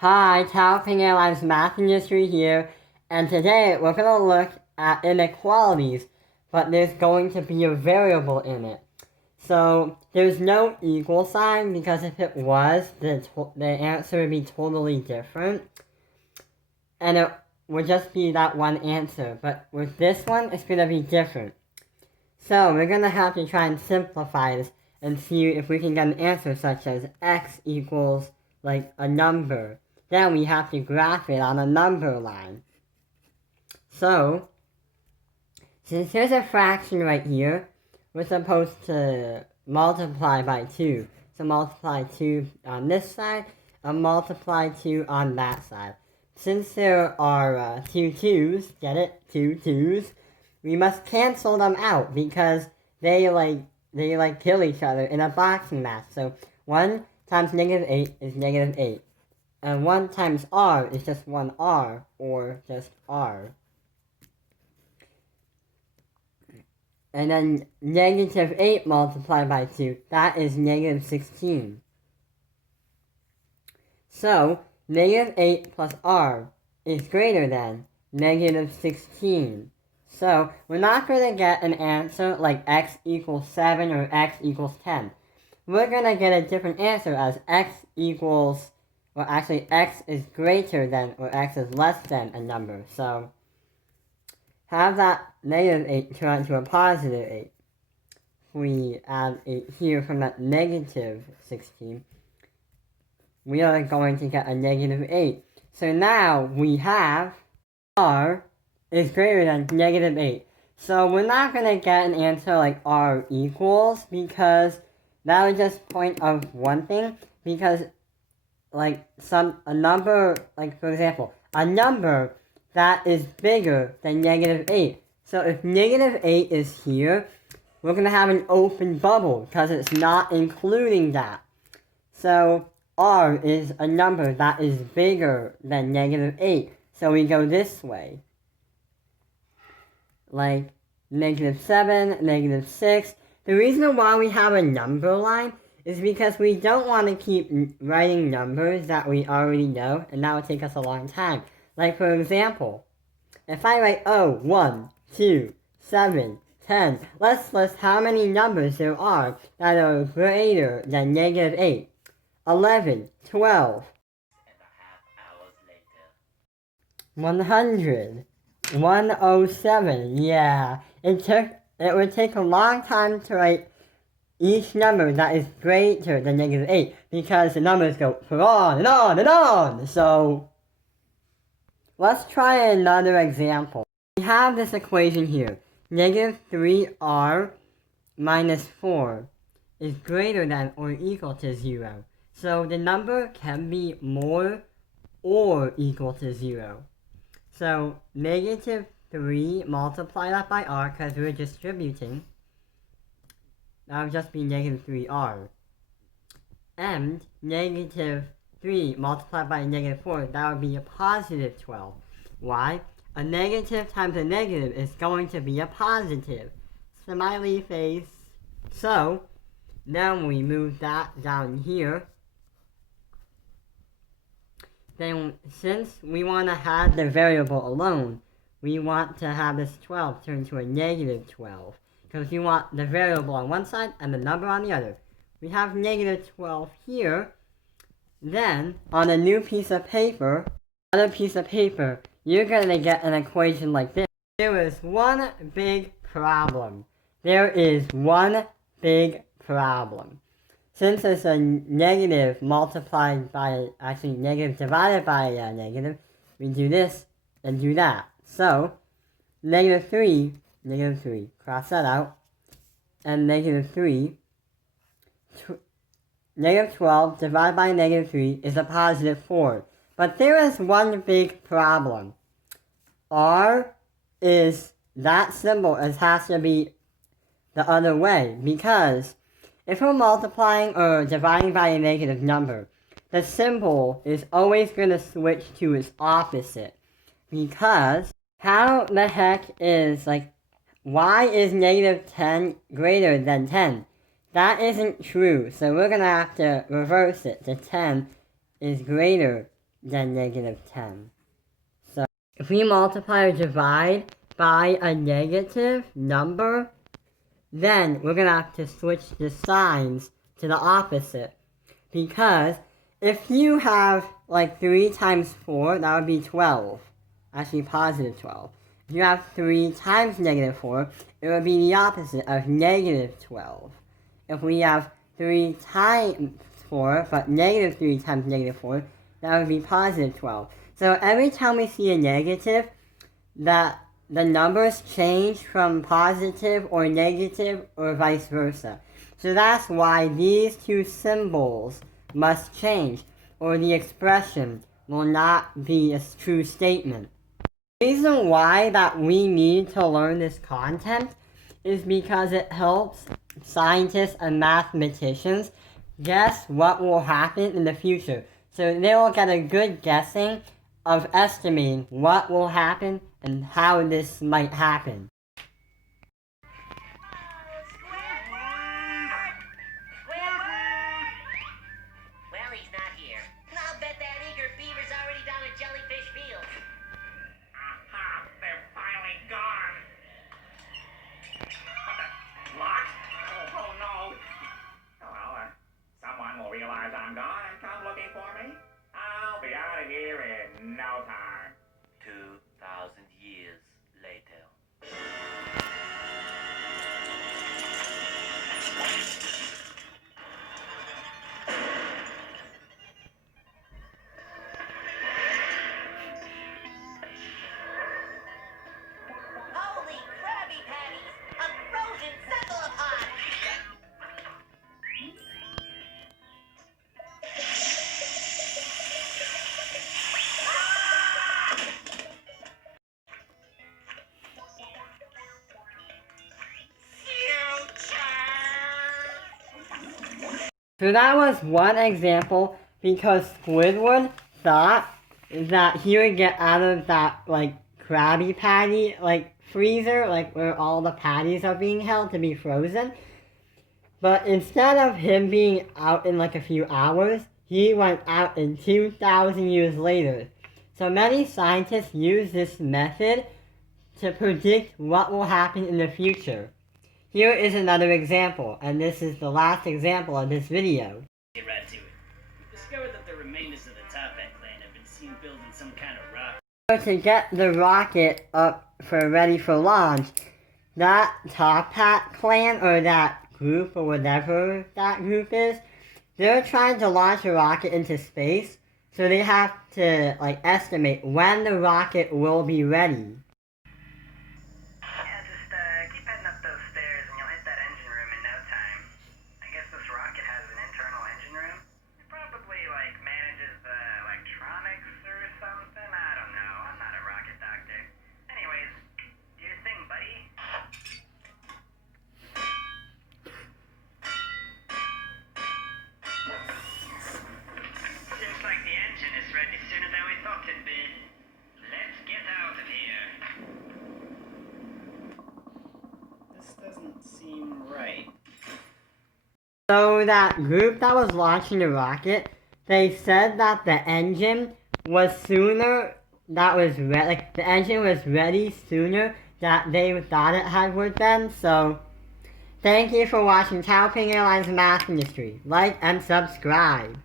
Hi, Taoping Airlines Math Industry here, and today we're going to look at inequalities, but there's going to be a variable in it. So there's no equal sign because if it was, the answer would be totally different, and it would just be that one answer, but with this one, it's going to be different. So we're going to have to try and simplify this and see if we can get an answer such as x equals like a number. Then we have to graph it on a number line. So, since there's a fraction right here, we're supposed to multiply by 2. So multiply 2 on this side, and multiply 2 on that side. Since there are 2 2's, get it? 2 2's, we must cancel them out because they kill each other in a boxing match. So 1 times -8 is -8. And 1 times r is just 1r, or just r. And then -8 multiplied by 2, that is -16. So, -8 plus r is greater than -16. So, we're not going to get an answer like x equals 7 or x equals 10. We're going to get a different answer as x equals... well, actually, x is greater than, or x is less than a number. So, have that -8 turn into a +8. If we add 8 here from that -16, we are going to get a -8. So now we have r is greater than -8. So we're not going to get an answer like r equals, because that would just point of one thing, because a number, like for example, a number that is bigger than -8. So if -8 is here, we're going to have an open bubble because it's not including that. So r is a number that is bigger than -8. So we go this way. Like -7, -6. The reason why we have a number line is because we don't want to keep writing numbers that we already know, and that would take us a long time. Like for example, if I write 1, 2, 7, 10, let's list how many numbers there are that are greater than -8. 11, 12, 100, 107, yeah. It would take a long time to write each number that is greater than -8, because the numbers go on and on and on. So, let's try another example. We have this equation here. -3r minus 4 is greater than or equal to 0. So the number can be more or equal to 0. So -3 multiply that by r because we're distributing. That would just be -3r. And -3 multiplied by -4, that would be a +12. Why? A negative times a negative is going to be a positive. Smiley face. So, then we move that down here. Then, since we want to have the variable alone, we want to have this 12 turn to a -12. Because we want the variable on one side and the number on the other. We have -12 here. Then, on a new piece of paper, you're going to get an equation like this. There is one big problem. Since it's a negative multiplied by, actually negative divided by a negative, we do this and do that. So, -3, cross that out, and -3, -12 divided by -3 is a +4. But there is one big problem. R is that symbol, it has to be the other way, because if we're multiplying or dividing by a negative number, the symbol is always going to switch to its opposite. Because how the heck is, why is -10 greater than 10? That isn't true, so we're going to have to reverse it. The 10 is greater than negative 10. So if we multiply or divide by a negative number, then we're going to have to switch the signs to the opposite. Because if you have like 3 times 4, that would be 12. Actually, positive 12. If you have 3 times negative 4, it would be the opposite of negative 12. If we have 3 times 4, but negative 3 times negative 4, that would be positive 12. So every time we see a negative, the numbers change from positive or negative or vice versa. So that's why these two symbols must change, or the expression will not be a true statement. The reason why that we need to learn this content is because it helps scientists and mathematicians guess what will happen in the future. So they will get a good guessing of estimating what will happen and how this might happen. Well, he's not here. I'll bet that eager beaver's already down at Jellyfish Field. Aha! They're finally gone! What the? Locked? Oh no! Well, someone will realize I'm gone and come looking for me. I'll be out of here in no time. 2,000 years later. Holy Krabby Patties! A frozen cephalopod! So that was one example, because Squidward thought that he would get out of that like Krabby Patty like freezer, like where all the patties are being held to be frozen. But instead of him being out in like a few hours, he went out in 2,000 years later. So many scientists use this method to predict what will happen in the future. Here is another example, and this is the last example of this video. Get right to it. We discovered that the remainders of the Top Hat clan have been seen building some kind of rocket. So to get the rocket up for ready for launch, that Top Hat clan, or that group, or whatever that group is, they're trying to launch a rocket into space, so they have to like estimate when the rocket will be ready. Yeah, just keep heading up those stairs and you'll hit that engine room in no time. I guess this rocket has an internal engine room. It probably like manages the electronics or something. I don't know. I'm not a rocket doctor. Anyways, do your thing, buddy. Seems like the engine is ready sooner than we thought it'd be. Let's get out of here. This doesn't seem right. So that group that was launching the rocket, they said that the engine was sooner, the engine was ready sooner that they thought it had would been. So thank you for watching Taoping Airlines Math Industry. Like and subscribe.